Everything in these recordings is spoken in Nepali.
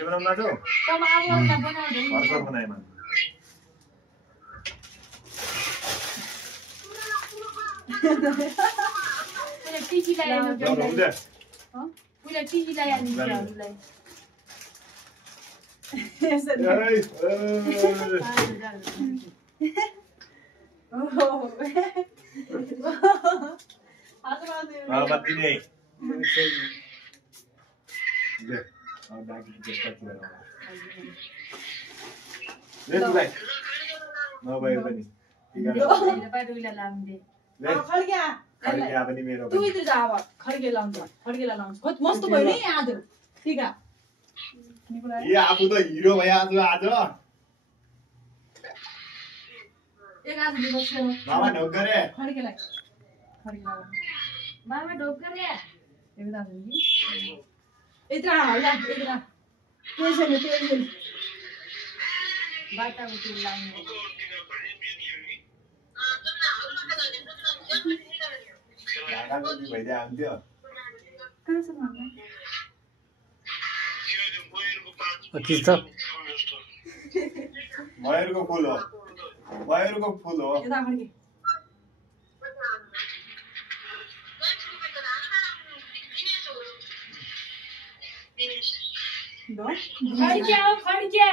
के बनाउन जाऊ तब अब बनाउँदै भर्खर बनाए man मैले टिकी ल्याएन ल हुन्छ मैले टिकी ल्याएन निहरूलाई यसरी बत्ती नै दे अब बाकी जस्ता कुरा ले नभए पनि पाटुला लाम्दे खड्क्या खड्क्या पनि मेरो तू इधर जा अब खड्केला लाउँछ कत मस्त भयो नि आज ठीक है ए आफू त हिरो भयो आज एक आज दिवस को मामा ढोक गरे खड्केला मामा ढोक गरे एकदम नि इतना हल्ला इतना टेंशन बाटाको त्यो लाउने ढाकाको नि भइदिए आउँथ्यो कहाँ छ मामा त्यस्तो मयूरको फुल हो यता खड्के खड्क्या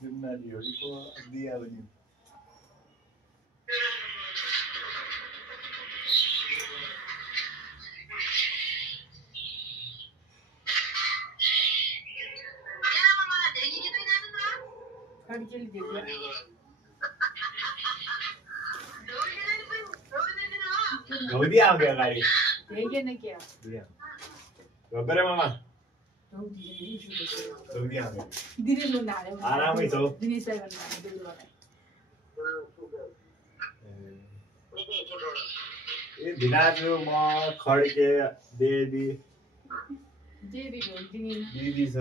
जुम्ना दियोको दिया पनि खड्केले देख्यो धोदी आउँथ्यो अगाडि देखेन के गरे मामा धोदी धोदी आउँथ्यो दिनेश भन्ने हाल्यो आरामै छौ दिनेश भाइ भन्ने हाल्यो दिनेश भाइ ए भिनाजु म खड्के देवी दिदी छ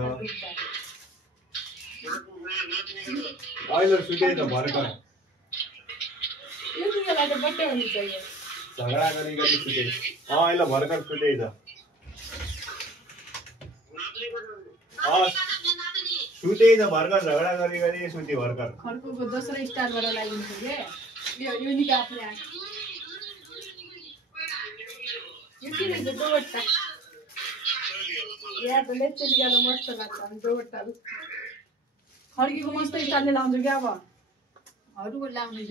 अहिले सुते त भर्खर यो दिनलाई त बट्टे हुनु चाहियो झगडा गरी सुते अहिले भर्खर सुते त सुते त भर्खर झगडा गरी सुते भर्खर खड्कोको दोस्रो स्टारबाट लागिन्छ के यो निका आफूले यो के रहेछ दोवट्टा या त लेप्चे निकाल्नु मस्त लाग्छ अनि दोवट्टाहरू खड्कीको मस्त स्टारले लाउँछ क्या अब हरूको लाउने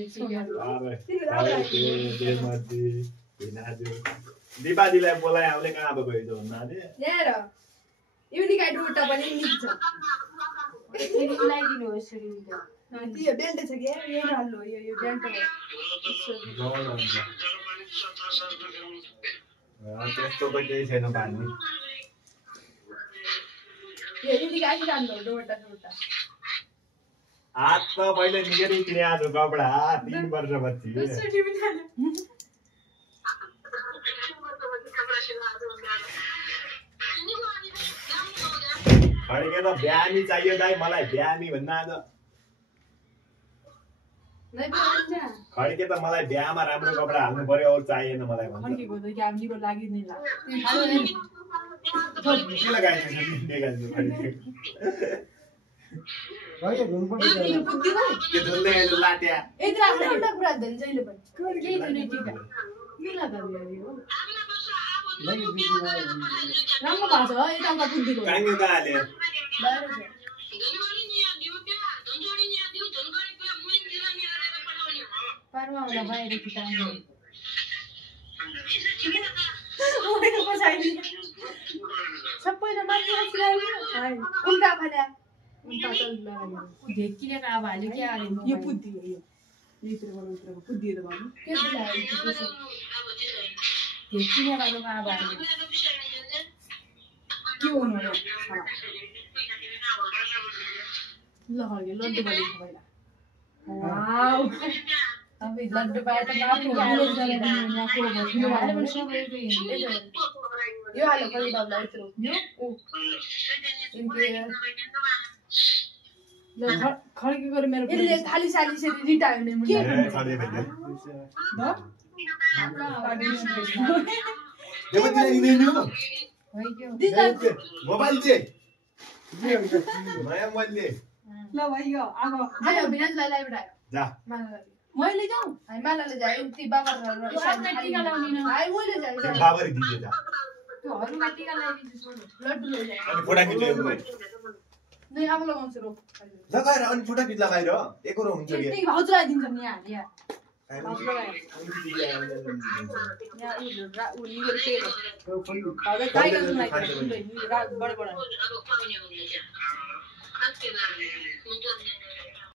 दिपादीलाई बोलाए आउने कहाँ अब गइज भन्नाले ल्याएर युनिकाइ दुवटा पनि निक्छ लगाइदिनु होस् त्यो बेल्ट छ के यो हाल्नु यो बेल्ट त्यस्तो त केही छैन भन्ने यो युनिकाइ हाल्नु दुवटा हात त मैले निकै किने आज कपडा 3 वर्ष पछि दोस्रो टिभी हाल्नु खड्के त ब्यामी चाहियो दाइ मलाई ब्यामी भन्न आज नै पर्छ खड्के त मलाई बिहामा राम्रो कपडा हाल्नु पर्यो अरु चाहिएन मलाई भन्छ खड्केको त के आम्नीको लागि नै ला के लगाइन्छ नि गाइस खड्के भाइ घुम पनि यो बुद्धि भयो के धुल्ले लाट्या यत्रा एउटा कुरा धन जहिले पनि के जुने टिका के लाग्दा यो मैले बिचमा राम्रो भएको छ यतामा बुद्धिको काङ्गे गाले बाहिर छ पारमा होला बाहिर टिका ओरेको पछाडि सबैले माथि आइसक्यो उल्टा फाल्या उल्टा चल्ला ढेकिने अब हाल्यो के हाल्यो यो बुद्धि हो यो भित्रको बुद्धि त भन्नु के बुझायो ढेकिने वालो अब हाल्यो के हुनु र ल हल्के लड्डु बनेको पहिला वाउ अब लड्डु पाए त बाफु हाल्यो जले यहाँको भइदिनु हाल्यो भने सबैको यो हाल्यो कहिले बाबुलाई यत्रो यो इनके ल खड्के गरे मेरो यसले थाली साली से रिटायर हुने ए खडे भेटे द मोबाइल दे नयाँ मोबाइल दे ल भयो अब आयो विनाशलाई लाई बिठायो जा मालालाई मैले जाउँ हामी मालाले जायो ती बाबा र टिका लाउने न आइ मैले जायो त्यो बाबरी दिजे जा त्यो हरुमा टिका लगाइदिन्छु छोड लड्डु लैजायो अनि फोटा खिच्यो भाइ नै अब लगाउँछु रो लगाएर अनि फोटा खिच्ला बाहिर एकरो हुन्छ के यति भाउजू आइदिन्छ नि यहाँ यहाँ अनि यहाँ उ निगेर तेल भाउजू गाईको सुनाइ बडे बडे